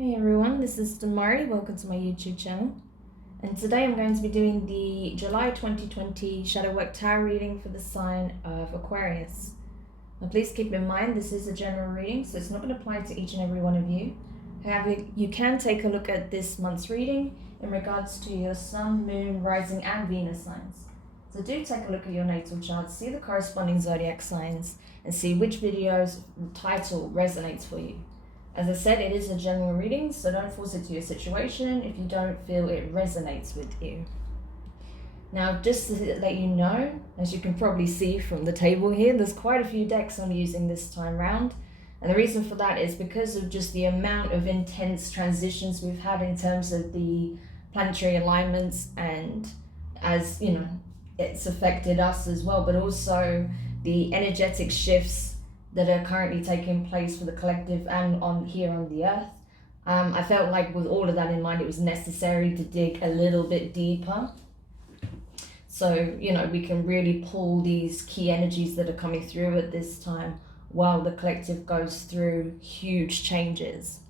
Hey everyone, this is Demari. Welcome to my YouTube channel. And today I'm going to be doing the July 2020 Shadow Work Tarot reading for the sign of Aquarius. Now please keep in mind this is a general reading, so it's not going to apply to each and every one of you. However, you can take a look at this month's reading in regards to your Sun, Moon, Rising and Venus signs. So do take a look at your natal chart, see the corresponding zodiac signs, and see which video's title resonates for you. As I said, it is a general reading, so don't force it to your situation if you don't feel it resonates with you. Now, just to let you know, as you can probably see from the table here, there's quite a few decks I'm using this time round. And the reason for that is because of just the amount of intense transitions we've had in terms of the planetary alignments, and as you know, it's affected us as well, but also the energetic shifts that are currently taking place for the collective and on here on the earth. I felt like with all of that in mind, it was necessary to dig a little bit deeper. So, you know, we can really pull these key energies that are coming through at this time while the collective goes through huge changes.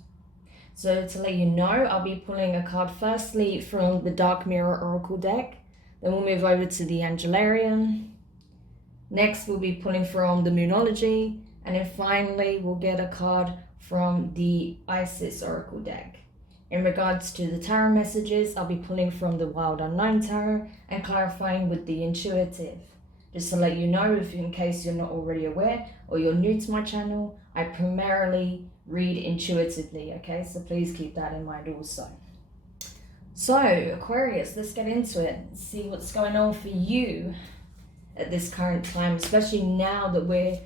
So to let you know, I'll be pulling a card firstly from the Dark Mirror Oracle deck. Then we'll move over to the Angelarium. Next, we'll be pulling from the Moonology. And then finally, we'll get a card from the Isis Oracle deck. In regards to the tarot messages, I'll be pulling from the Wild Unknown Tarot and clarifying with the Intuitive. Just to let you know, if in case you're not already aware or you're new to my channel, I primarily read intuitively, okay? So please keep that in mind also. So, Aquarius, let's get into it. See what's going on for you at this current time, especially now that we're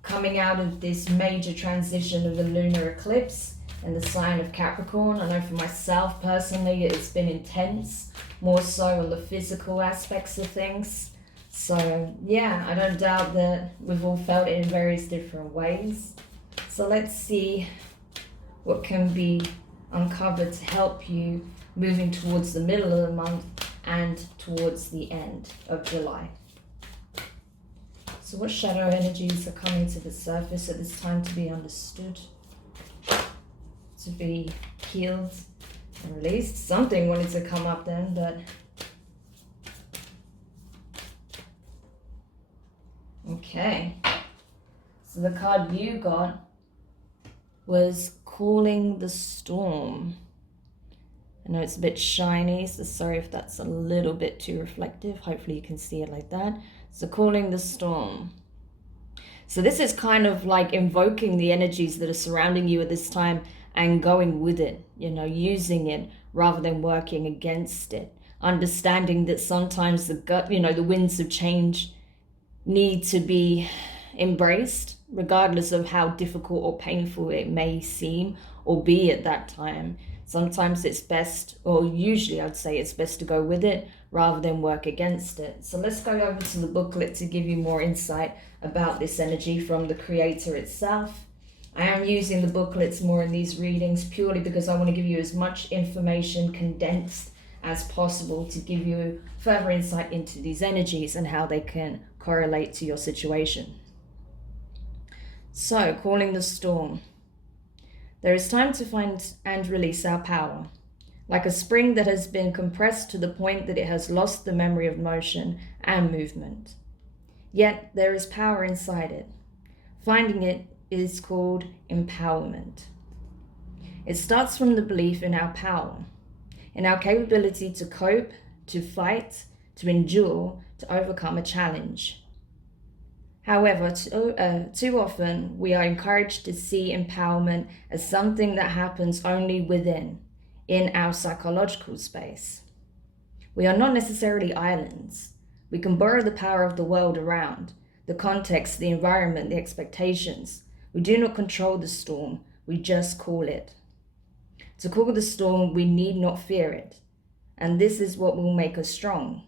coming out of this major transition of the lunar eclipse and the sign of Capricorn. I know for myself personally, it's been intense, more so on the physical aspects of things. So yeah, I don't doubt that we've all felt it in various different ways. So let's see what can be uncovered to help you moving towards the middle of the month and towards the end of July. So what shadow energies are coming to the surface at this time to be understood, to be healed and released? Something wanted to come up then, but okay. So the card you got was Calling the Storm. I know it's a bit shiny, so sorry if that's a little bit too reflective. Hopefully you can see it like that. So Calling the Storm. So this is kind of like invoking the energies that are surrounding you at this time and going with it, you know, using it rather than working against it. Understanding that sometimes the winds of change need to be embraced, regardless of how difficult or painful it may seem or be at that time. Sometimes it's best, or usually I'd say it's best to go with it rather than work against it. So let's go over to the booklet to give you more insight about this energy from the creator itself. I am using the booklets more in these readings purely because I want to give you as much information condensed as possible to give you further insight into these energies and how they can correlate to your situation. So, Calling the Storm. There is time to find and release our power, like a spring that has been compressed to the point that it has lost the memory of motion and movement. Yet there is power inside it. Finding it is called empowerment. It starts from the belief in our power, in our capability to cope, to fight, to endure, to overcome a challenge. However, too often we are encouraged to see empowerment as something that happens only within, in our psychological space. We are not necessarily islands. We can borrow the power of the world around, the context, the environment, the expectations. We do not control the storm, we just call it. To call the storm, we need not fear it. And this is what will make us strong.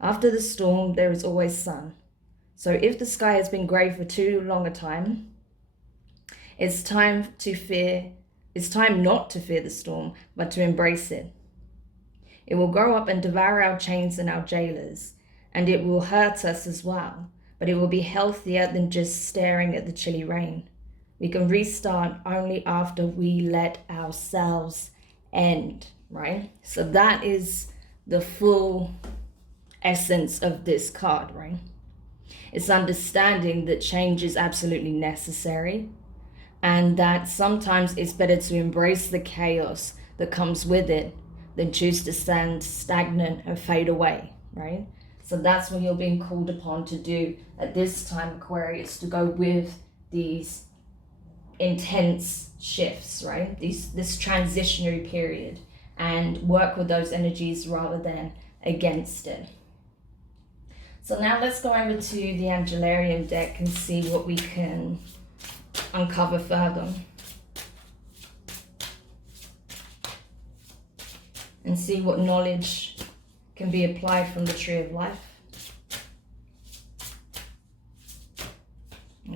After the storm, there is always sun. So if the sky has been grey for too long a time, it's time not to fear the storm, but to embrace it. It will grow up and devour our chains and our jailers, and it will hurt us as well, but it will be healthier than just staring at the chilly rain. We can restart only after we let ourselves end, right? So that is the full essence of this card, right? It's understanding that change is absolutely necessary, and that sometimes it's better to embrace the chaos that comes with it than choose to stand stagnant and fade away, right? So that's what you're being called upon to do at this time, Aquarius, to go with these intense shifts, right? This transitionary period, and work with those energies rather than against it. So now let's go over to the Angelarium deck and see what we can uncover further. And see what knowledge can be applied from the Tree of Life.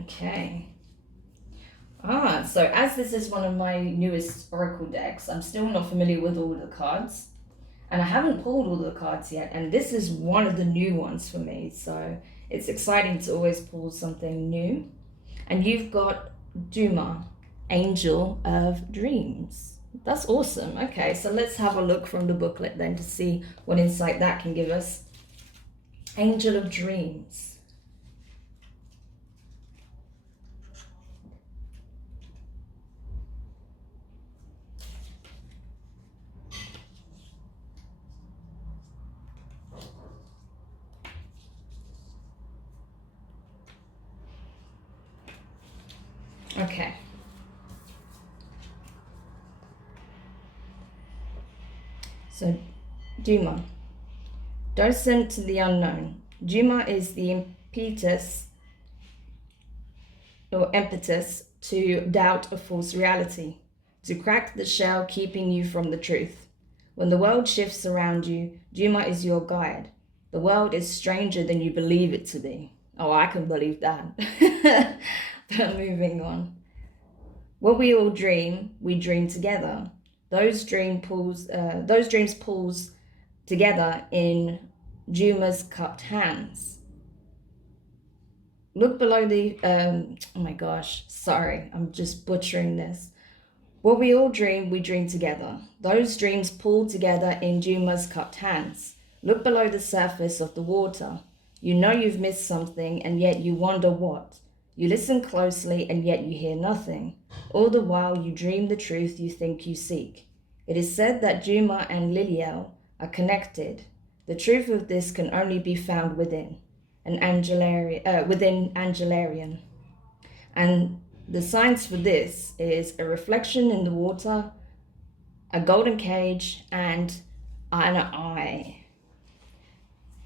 Okay. So as this is one of my newest Oracle decks, I'm still not familiar with all the cards. And I haven't pulled all the cards yet. And this is one of the new ones for me. So it's exciting to always pull something new. And you've got Duma, Angel of Dreams. That's awesome. Okay, so let's have a look from the booklet then to see what insight that can give us. Angel of Dreams. Okay. So, Duma, docent to the unknown. Duma is the impetus to doubt a false reality, to crack the shell keeping you from the truth. When the world shifts around you, Duma is your guide. The world is stranger than you believe it to be. Oh, I can believe that. But moving on. What we all dream, we dream together. Those dreams pulls together in Duma's cupped hands. Look below the, oh my gosh, sorry, I'm just butchering this. What we all dream, we dream together. Those dreams pull together in Duma's cupped hands. Look below the surface of the water. You know you've missed something, and yet you wonder what. You listen closely, and yet you hear nothing. All the while you dream the truth you think you seek. It is said that Duma and Liliel are connected. The truth of this can only be found within Angelarium. And the signs for this is a reflection in the water, a golden cage, and an eye.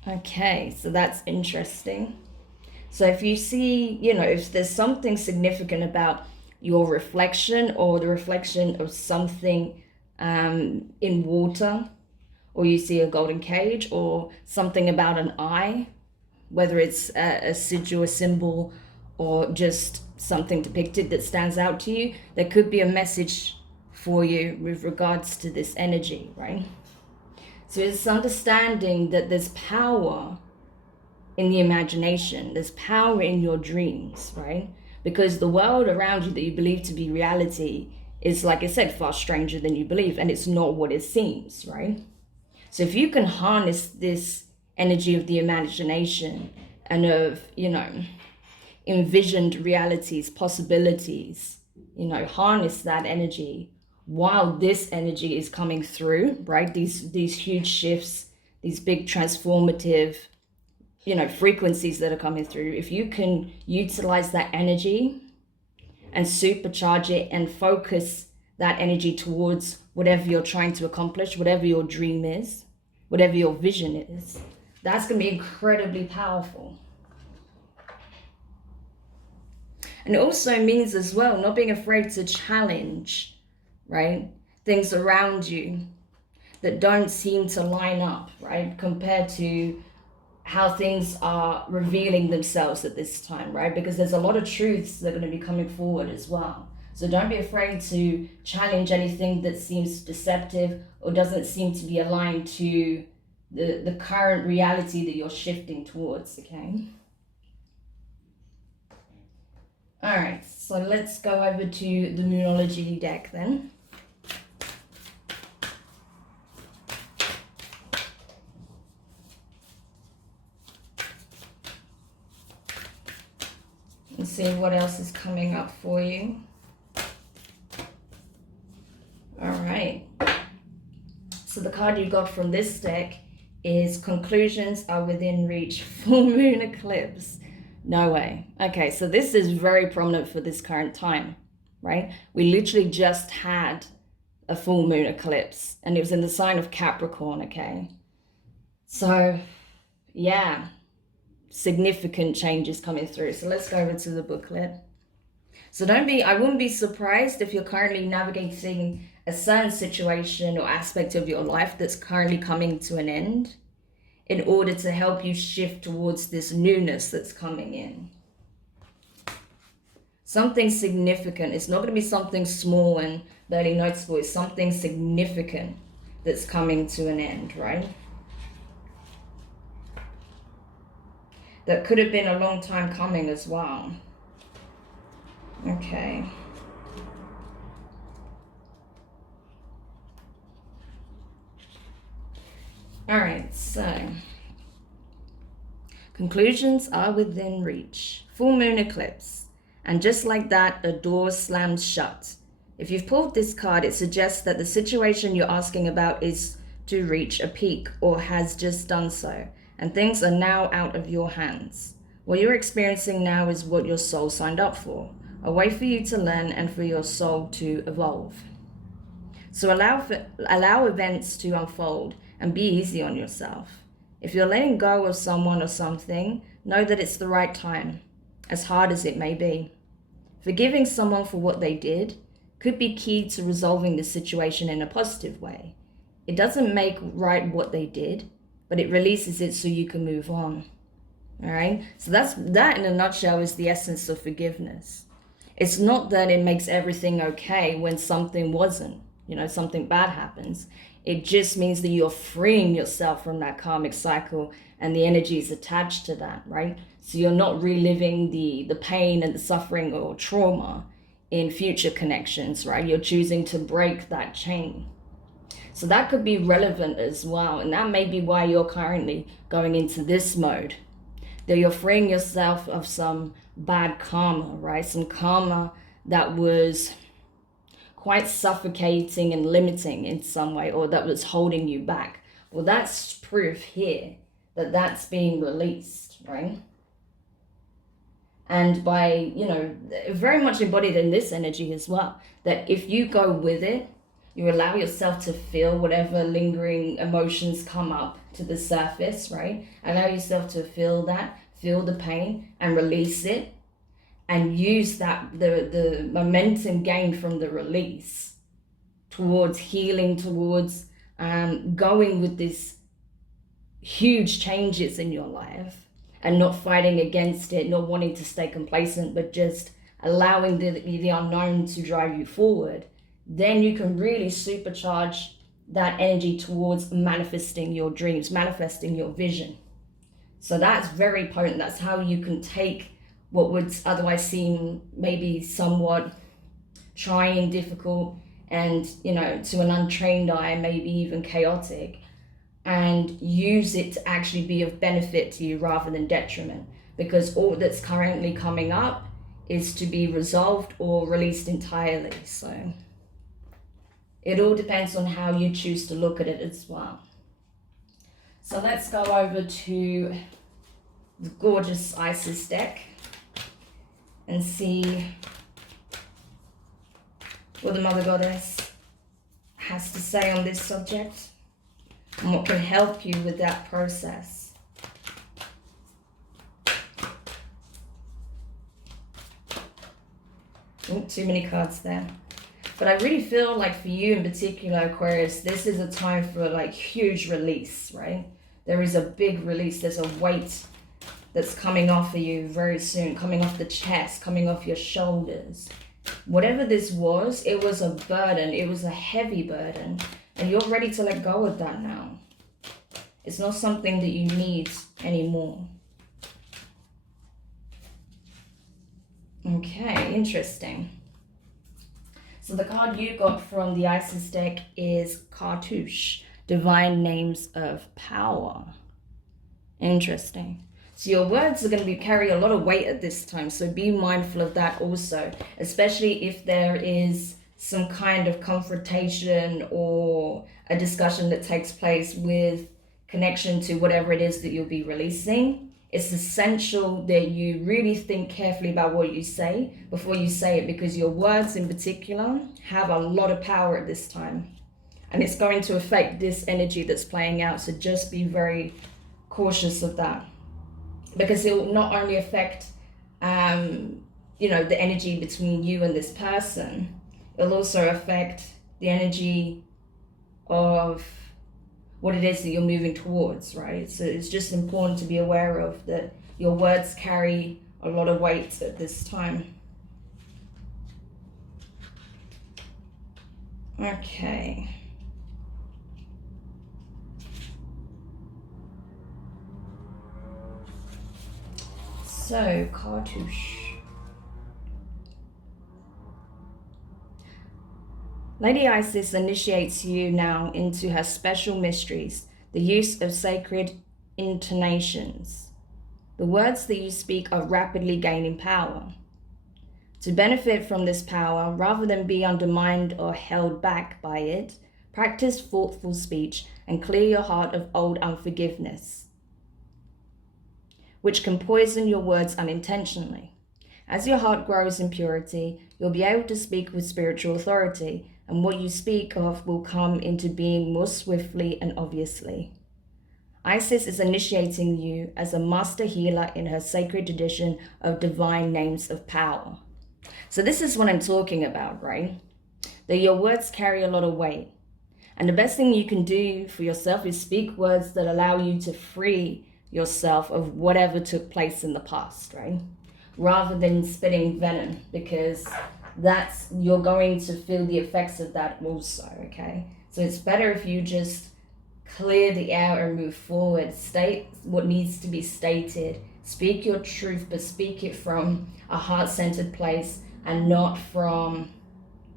Okay, so that's interesting. So if you see, if there's something significant about your reflection or the reflection of something in water, or you see a golden cage or something about an eye, whether it's a sigil, a symbol, or just something depicted that stands out to you, there could be a message for you with regards to this energy, right? So it's understanding that there's power in the imagination, there's power in your dreams, right? Because the world around you that you believe to be reality is, like I said, far stranger than you believe, and it's not what it seems, right? So if you can harness this energy of the imagination and of, envisioned realities, possibilities, harness that energy while this energy is coming through, right? These huge shifts, these big transformative, frequencies that are coming through. If you can utilize that energy and supercharge it and focus that energy towards whatever you're trying to accomplish, whatever your dream is, whatever your vision is, that's going to be incredibly powerful. And it also means as well, not being afraid to challenge, right? Things around you that don't seem to line up, right? Compared to how things are revealing themselves at this time, right? Because there's a lot of truths that are going to be coming forward as well. So don't be afraid to challenge anything that seems deceptive or doesn't seem to be aligned to the current reality that you're shifting towards, okay? All right, So let's go over to the Moonology deck then. And see what else is coming up for you. Alright. So the card you got from this deck is conclusions are within reach, full moon eclipse. No way. Okay, so this is very prominent for this current time, right? We literally just had a full moon eclipse and it was in the sign of Capricorn, okay? So, yeah, significant changes coming through. So let's go over to the booklet. So I wouldn't be surprised if you're currently navigating a certain situation or aspect of your life that's currently coming to an end, in order to help you shift towards this newness that's coming in. Something significant. It's not going to be something small and barely noticeable. It's something significant that's coming to an end, right? That could have been a long time coming as well. Okay. Alright, so conclusions are within reach. Full moon eclipse. And just like that, a door slams shut. If you've pulled this card, it suggests that the situation you're asking about is to reach a peak or has just done so. And things are now out of your hands. What you're experiencing now is what your soul signed up for. A way for you to learn and for your soul to evolve. So allow events to unfold and be easy on yourself. If you're letting go of someone or something, know that it's the right time, as hard as it may be. Forgiving someone for what they did could be key to resolving the situation in a positive way. It doesn't make right what they did, but it releases it so you can move on. All right? So that in a nutshell is the essence of forgiveness. It's not that it makes everything okay when something wasn't, something bad happens. It just means that you're freeing yourself from that karmic cycle and the energies attached to that, right? So you're not reliving the pain and the suffering or trauma in future connections, right? You're choosing to break that chain. So that could be relevant as well. And that may be why you're currently going into this mode. That you're freeing yourself of some bad karma, right? Some karma that was quite suffocating and limiting in some way, or that was holding you back. Well, that's proof here that that's being released, right? And by, very much embodied in this energy as well, that if you go with it, you allow yourself to feel whatever lingering emotions come up to the surface, right? Allow yourself to feel that, feel the pain and release it. And use that, the momentum gained from the release towards healing, towards going with these huge changes in your life and not fighting against it, not wanting to stay complacent, but just allowing the unknown to drive you forward. Then you can really supercharge that energy towards manifesting your dreams, manifesting your vision. So that's very potent. That's how you can take what would otherwise seem maybe somewhat trying, difficult, and, to an untrained eye, maybe even chaotic, and use it to actually be of benefit to you rather than detriment. Because all that's currently coming up is to be resolved or released entirely. So it all depends on how you choose to look at it as well. So let's go over to the gorgeous Isis deck and see what the Mother Goddess has to say on this subject and what can help you with that process. Ooh, too many cards there. But I really feel like for you in particular, Aquarius, this is a time for huge release, right? There is a big release. There's a weight that's coming off of you very soon, coming off the chest, coming off your shoulders. Whatever this was, it was a burden. It was a heavy burden. And you're ready to let go of that now. It's not something that you need anymore. Okay, interesting. So the card you got from the Isis deck is Cartouche, Divine Names of Power. Interesting. So your words are going to carry a lot of weight at this time, so be mindful of that also, especially if there is some kind of confrontation or a discussion that takes place with connection to whatever it is that you'll be releasing. It's essential that you really think carefully about what you say before you say it, because your words in particular have a lot of power at this time, and it's going to affect this energy that's playing out. So just be very cautious of that, because it will not only affect you know, the energy between you and this person, it'll also affect the energy of what it is that you're moving towards, right? So it's just important to be aware of that your words carry a lot of weight at this time. Okay. So, Cartouche. Lady Isis initiates you now into her special mysteries, the use of sacred intonations. The words that you speak are rapidly gaining power. To benefit from this power, rather than be undermined or held back by it, practice thoughtful speech and clear your heart of old unforgiveness, which can poison your words unintentionally. As your heart grows in purity, you'll be able to speak with spiritual authority, and what you speak of will come into being more swiftly and obviously. Isis is initiating you as a master healer in her sacred tradition of divine names of power. So this is what I'm talking about, right? That your words carry a lot of weight. And the best thing you can do for yourself is speak words that allow you to free yourself of whatever took place in the past, right? Rather than spitting venom, because you're going to feel the effects of that also, okay? So it's better if you just clear the air and move forward, state what needs to be stated, speak your truth, but speak it from a heart-centered place and not from,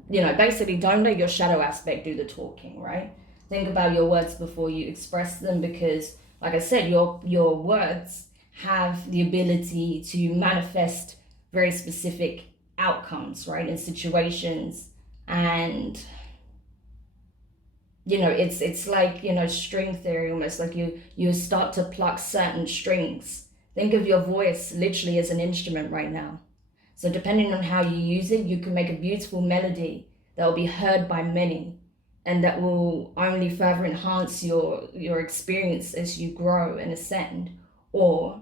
you know, basically don't let your shadow aspect do the talking, right? Think about your words before you express them, because like I said, your words have the ability to manifest very specific outcomes, right, in situations. And you know, it's like, you know, string theory, almost like you start to pluck certain strings. Think of your voice literally as an instrument right now. So depending on how you use it, you can make a beautiful melody that will be heard by many, and that will only further enhance your experience as you grow and ascend. Or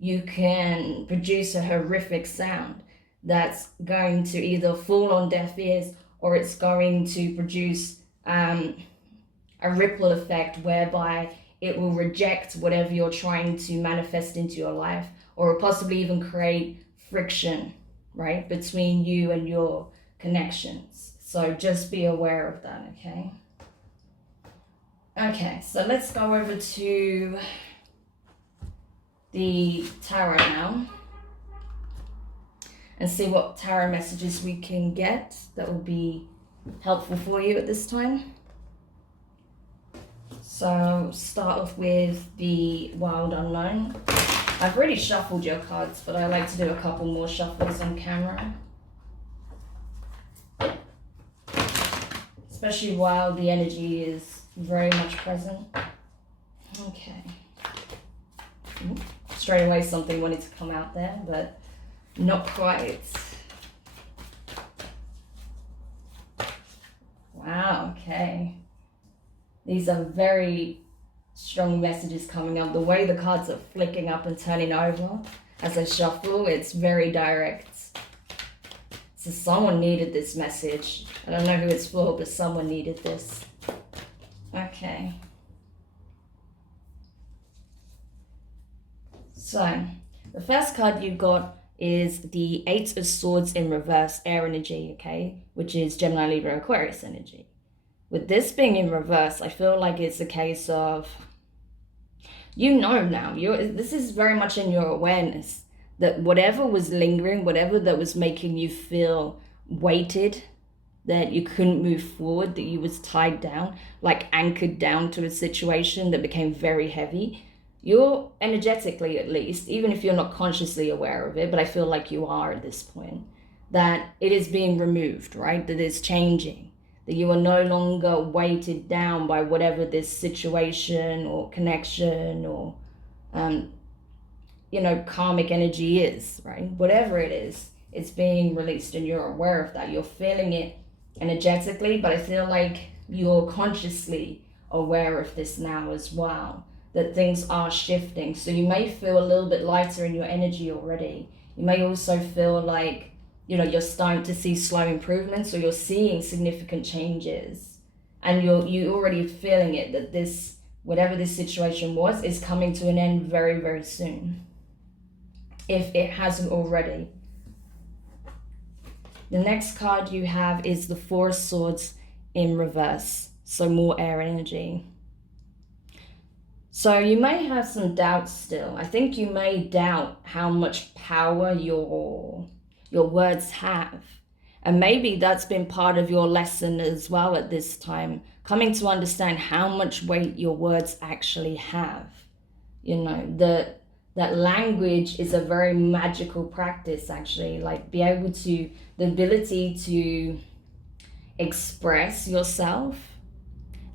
you can produce a horrific sound that's going to either fall on deaf ears, or it's going to produce a ripple effect whereby it will reject whatever you're trying to manifest into your life, or possibly even create friction, right, between you and your connections. So just be aware of that, okay? Okay, so let's go over to the tarot now and see what tarot messages we can get that will be helpful for you at this time. So start off with the Wild Unknown. I've already shuffled your cards, but I like to do a couple more shuffles on camera, especially while the energy is very much present. Okay. Straight away something wanted to come out there, but not quite. Wow, okay. These are very strong messages coming up. The way the cards are flicking up and turning over as I shuffle, it's very direct. So someone needed this message. I don't know who it's for, but someone needed this. Okay. So, the first card you got is the Eight of Swords in reverse, air energy, okay? Which is Gemini, Libra, Aquarius energy. With this being in reverse, I feel like it's a case of, you know now, this is very much in your awareness that whatever was lingering, whatever that was making you feel weighted, that you couldn't move forward, that you was tied down, like anchored down to a situation that became very heavy, you're energetically, at least, even if you're not consciously aware of it, but I feel like you are at this point, that it is being removed, right? That it's changing, that you are no longer weighted down by whatever this situation or connection or, karmic energy is, right? Whatever it is, it's being released and you're aware of that. You're feeling it energetically, but I feel like you're consciously aware of this now as well, that things are shifting. So you may feel a little bit lighter in your energy already. You may also feel like, you're starting to see slow improvements, or you're seeing significant changes, and you're already feeling it, that this, whatever this situation was, is coming to an end very, very soon, if it hasn't already. The next card you have is the Four of Swords in reverse, so more air energy. So you may have some doubts still. I think you may doubt how much power your words have. And maybe that's been part of your lesson as well at this time, coming to understand how much weight your words actually have. That language is a very magical practice, actually, like the ability to express yourself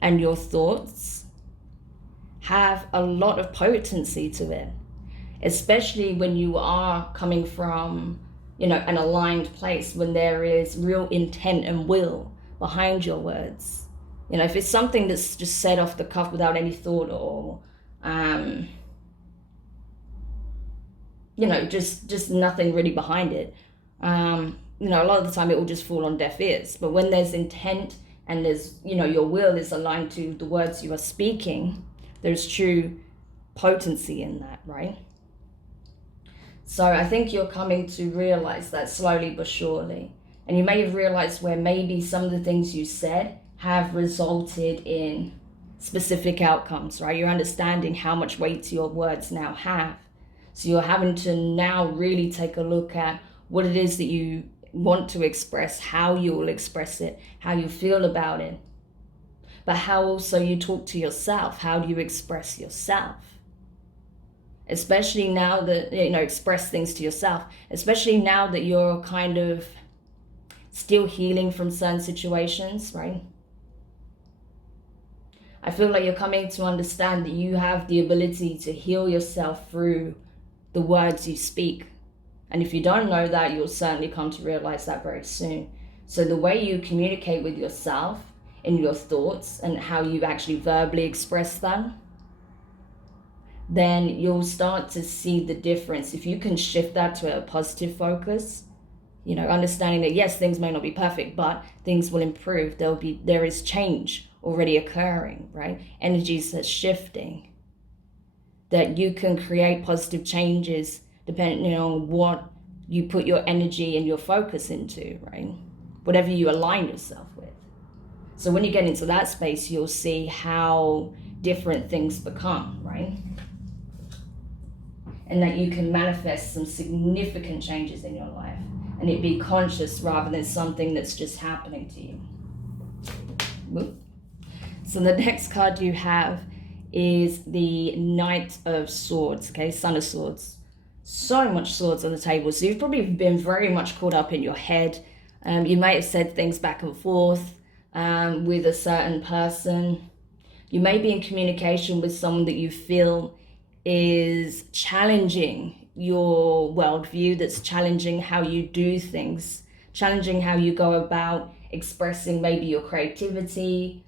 and your thoughts have a lot of potency to it, especially when you are coming from, an aligned place, when there is real intent and will behind your words. If it's something that's just said off the cuff without any thought, or just nothing really behind it, a lot of the time it will just fall on deaf ears. But when there's intent and there's, your will is aligned to the words you are speaking, there's true potency in that, right? So I think you're coming to realize that slowly but surely. And you may have realized where maybe some of the things you said have resulted in specific outcomes, right? You're understanding how much weight your words now have. So you're having to now really take a look at what it is that you want to express, how you will express it, how you feel about it, but how also you talk to yourself. How do you express yourself? Especially now that, express things to yourself, especially now that you're kind of still healing from certain situations, right? I feel like you're coming to understand that you have the ability to heal yourself through the words you speak. And if you don't know that, you'll certainly come to realize that very soon. So the way you communicate with yourself in your thoughts and how you actually verbally express them, then you'll start to see the difference. If you can shift that to a positive focus, understanding that yes, things may not be perfect, but things will improve. There is change already occurring, right? Energies are shifting. That you can create positive changes depending on what you put your energy and your focus into, right? Whatever you align yourself with. So when you get into that space, you'll see how different things become, right? And that you can manifest some significant changes in your life, and it be conscious rather than something that's just happening to you. Whoop. So the next card you have is the Knight of Swords, okay, Son of Swords. So much swords on the table. So you've probably been very much caught up in your head. You may have said things back and forth with a certain person. You may be in communication with someone that you feel is challenging your worldview, that's challenging how you do things, challenging how you go about expressing maybe your creativity,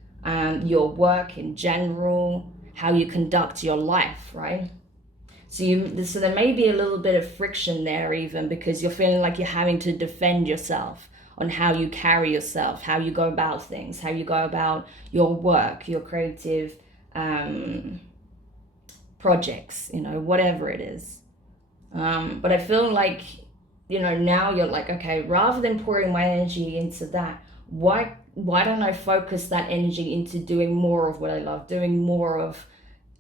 your work in general, how you conduct your life, right? So there may be a little bit of friction there, even because you're feeling like you're having to defend yourself on how you carry yourself, how you go about things, how you go about your work, your creative projects, whatever it is. But I feel like, now you're like, okay, rather than pouring my energy into that, why don't I focus that energy into doing more of what I love, doing more of,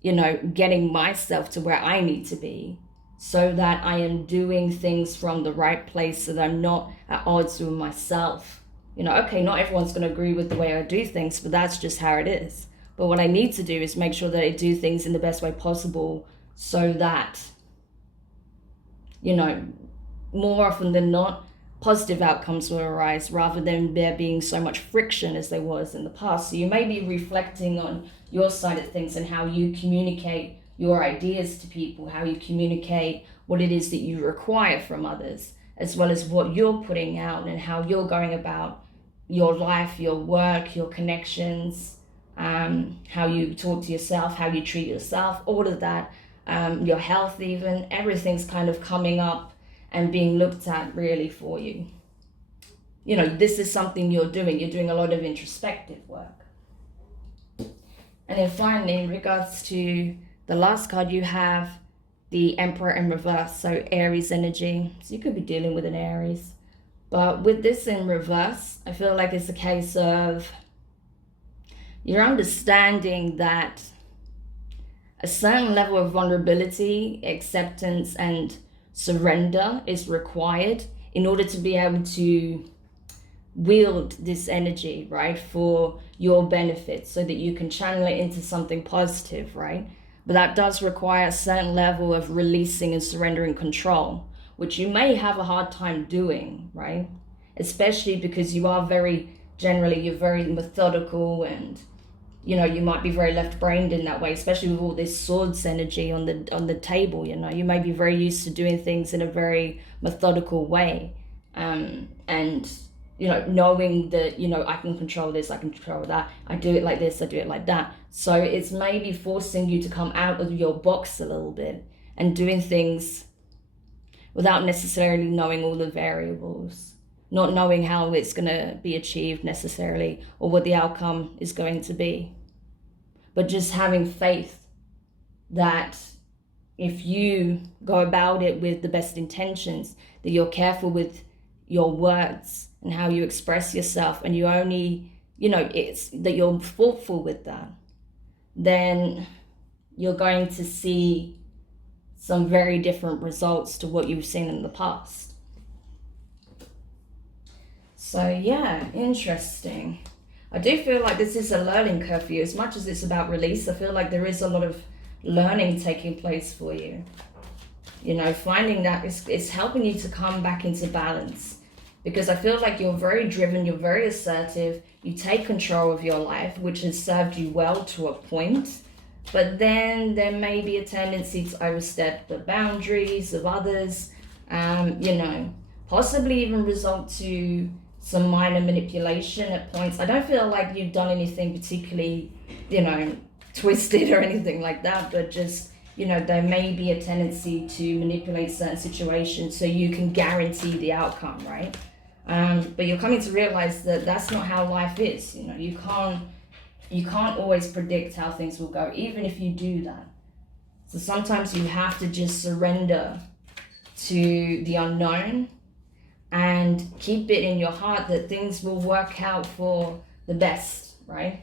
getting myself to where I need to be, so that I am doing things from the right place, so that I'm not at odds with myself. You know, okay, not everyone's going to agree with the way I do things, but that's just how it is. But what I need to do is make sure that I do things in the best way possible, so that, you know, more often than not, positive outcomes will arise rather than there being so much friction as there was in the past. So you may be reflecting on your side of things and how you communicate your ideas to people, how you communicate what it is that you require from others, as well as what you're putting out and how you're going about your life, your work, your connections, how you talk to yourself, how you treat yourself, all of that, your health even, everything's kind of coming up and being looked at really for you. You know, this is something you're doing a lot of introspective work. And then finally, in regards to the last card, you have the Emperor in reverse, so Aries energy. So you could be dealing with an Aries. But with this in reverse, I feel like it's a case of you're understanding that a certain level of vulnerability, acceptance, and surrender is required in order to be able to wield this energy, right, for your benefit, so that you can channel it into something positive, right? But that does require a certain level of releasing and surrendering control, which you may have a hard time doing, right? Especially because you are you're very methodical, and, you know, you might be very left-brained in that way, especially with all this swords energy on the table. You know, you may be very used to doing things in a very methodical way, and, you know, knowing that, you know, I can control this, I can control that, I do it like this, I do it like that. So it's maybe forcing you to come out of your box a little bit and doing things without necessarily knowing all the variables, not knowing how it's going to be achieved necessarily, or what the outcome is going to be. But just having faith that if you go about it with the best intentions, that you're careful with your words and how you express yourself, and you only, you know, it's that you're thoughtful with that, then you're going to see some very different results to what you've seen in the past. So yeah, interesting. I do feel like this is a learning curve for you. As much as it's about release, I feel like there is a lot of learning taking place for you. You know, finding that it's helping you to come back into balance. Because I feel like you're very driven, you're very assertive, you take control of your life, which has served you well to a point. But then there may be a tendency to overstep the boundaries of others, you know, possibly even result to some minor manipulation at points. I don't feel like you've done anything particularly, you know, twisted or anything like that, but just, you know, there may be a tendency to manipulate certain situations so you can guarantee the outcome, right? But you're coming to realize that that's not how life is. You know, you can't always predict how things will go, even if you do that. So sometimes you have to just surrender to the unknown and keep it in your heart that things will work out for the best, right?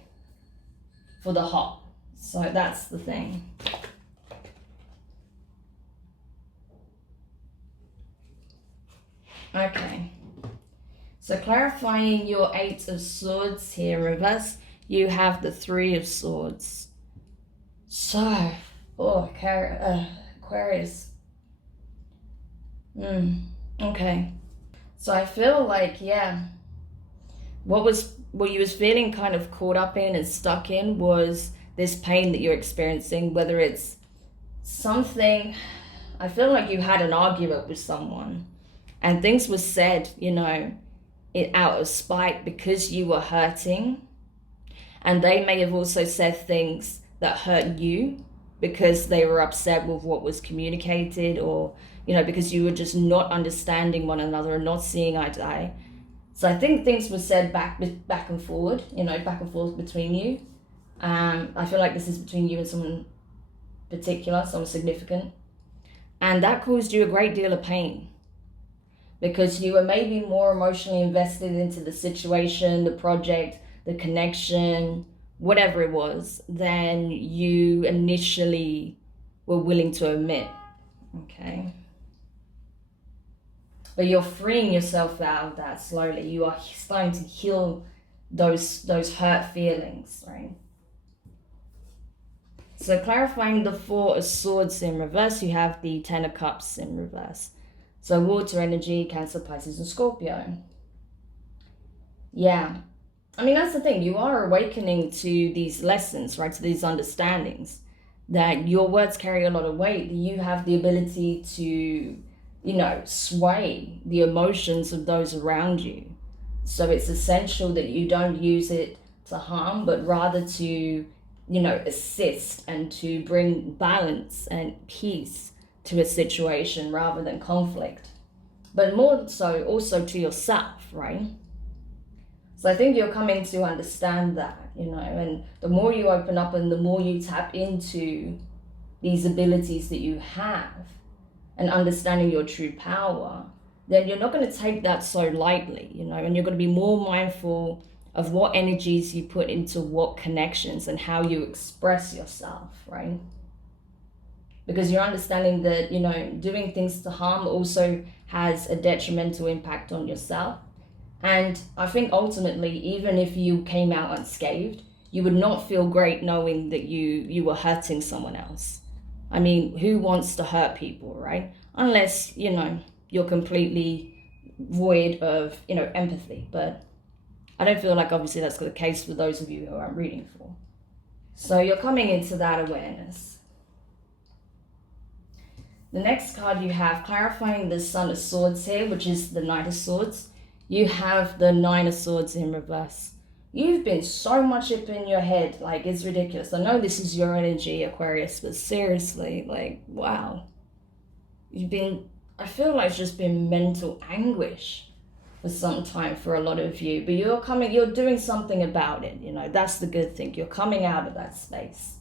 For the hot. So that's the thing. Okay. So clarifying your 8 of Swords here, reverse, you have the 3 of Swords. So, Aquarius. Okay. So I feel like, yeah, what you was feeling kind of caught up in and stuck in was this pain that you're experiencing, whether it's something, I feel like you had an argument with someone and things were said, you know, out of spite because you were hurting, and they may have also said things that hurt you because they were upset with what was communicated, or, you know, because you were just not understanding one another and not seeing eye to eye. So I think things were said back and forward, you know, back and forth between you. I feel like this is between you and someone particular, someone significant, and that caused you a great deal of pain, because you were maybe more emotionally invested into the situation, the project, the connection, whatever it was, than you initially were willing to admit, Okay. But you're freeing yourself out of that slowly. You are starting to heal those hurt feelings, right? So clarifying the Four of Swords in reverse, you have the Ten of Cups in reverse. So water energy, Cancer, Pisces, and Scorpio. Yeah. I mean, that's the thing. You are awakening to these lessons, right? To these understandings that your words carry a lot of weight. That you have the ability to, you know, sway the emotions of those around you. So it's essential that you don't use it to harm, but rather to, you know, assist and to bring balance and peace to a situation rather than conflict. But more so also to yourself, right? So I think you're coming to understand that, you know, and the more you open up and the more you tap into these abilities that you have and understanding your true power, then you're not going to take that so lightly, you know, and you're going to be more mindful of what energies you put into what connections and how you express yourself, right? Because you're understanding that, you know, doing things to harm also has a detrimental impact on yourself. And I think ultimately, even if you came out unscathed, you would not feel great knowing that you were hurting someone else. I mean, who wants to hurt people, right? Unless, you know, you're completely void of, you know, empathy. But I don't feel like obviously that's the case for those of you who I'm reading for. So you're coming into that awareness. The next card you have, clarifying the Sun of Swords here, which is the Knight of Swords. You have the Nine of Swords in reverse. You've been so much up in your head, like it's ridiculous. I know this is your energy, Aquarius, but seriously, like, wow. I feel like it's just been mental anguish for some time for a lot of you, but you're doing something about it, you know, that's the good thing. You're coming out of that space.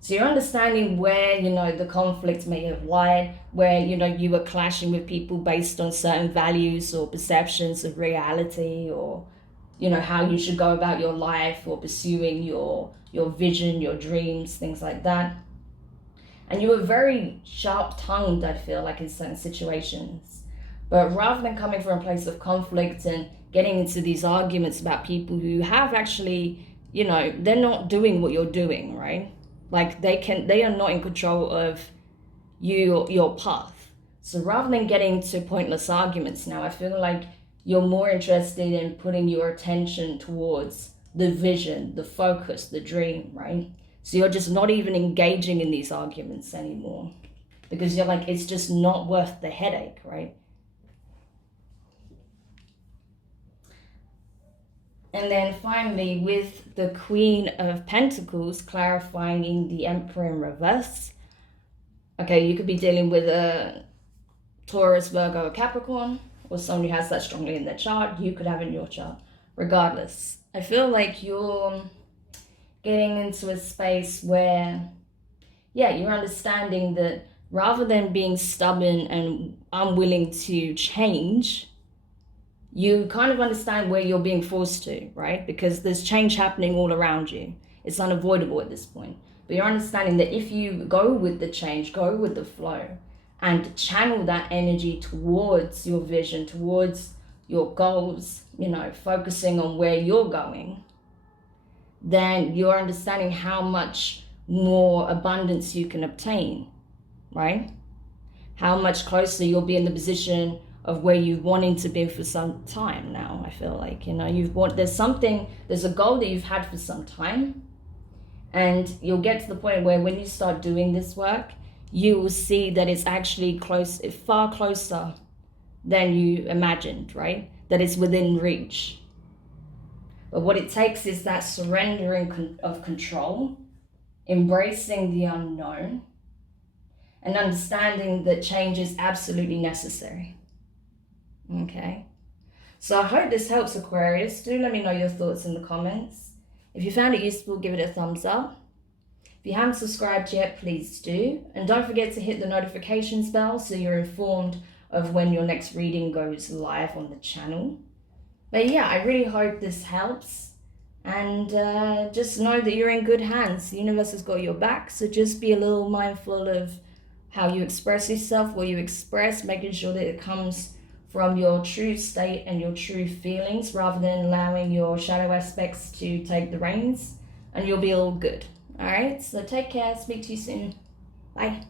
So you're understanding where, you know, the conflict may have lied, where, you know, you were clashing with people based on certain values or perceptions of reality, or, you know, how you should go about your life or pursuing your vision, your dreams, things like that. And you were very sharp-tongued, I feel like, in certain situations. But rather than coming from a place of conflict and getting into these arguments about people who have actually, you know, they're not doing what you're doing, right? Like they are not in control of your path. So rather than getting to pointless arguments now, I feel like you're more interested in putting your attention towards the vision, the focus, the dream, right? So you're just not even engaging in these arguments anymore because you're like, it's just not worth the headache, right? And then finally, with the Queen of Pentacles, clarifying the Emperor in reverse. Okay, you could be dealing with a Taurus, Virgo, or Capricorn, or someone who has that strongly in their chart. You could have in your chart. Regardless, I feel like you're getting into a space where, yeah, you're understanding that rather than being stubborn and unwilling to change, you kind of understand where you're being forced to, right? Because there's change happening all around you. It's unavoidable at this point. But you're understanding that if you go with the change, go with the flow, and channel that energy towards your vision, towards your goals, you know, focusing on where you're going, then you're understanding how much more abundance you can obtain, right? How much closer you'll be in the position of where you're wanting to be for some time now. I feel like, you know, there's a goal that you've had for some time, and you'll get to the point where when you start doing this work, you will see that it's actually far closer than you imagined, right? That it's within reach. But what it takes is that surrendering of control, embracing the unknown, and understanding that change is absolutely necessary. Okay, so I hope this helps, Aquarius. Do let me know your thoughts in the comments. If you found it useful, give it a thumbs up. If you haven't subscribed yet, please do. And don't forget to hit the notifications bell so you're informed of when your next reading goes live on the channel. But yeah, I really hope this helps. And just know that you're in good hands. The universe has got your back, so just be a little mindful of how you express yourself, what you express, making sure that it comes from your true state and your true feelings rather than allowing your shadow aspects to take the reins, and you'll be all good. All right, so take care. Speak to you soon. Bye.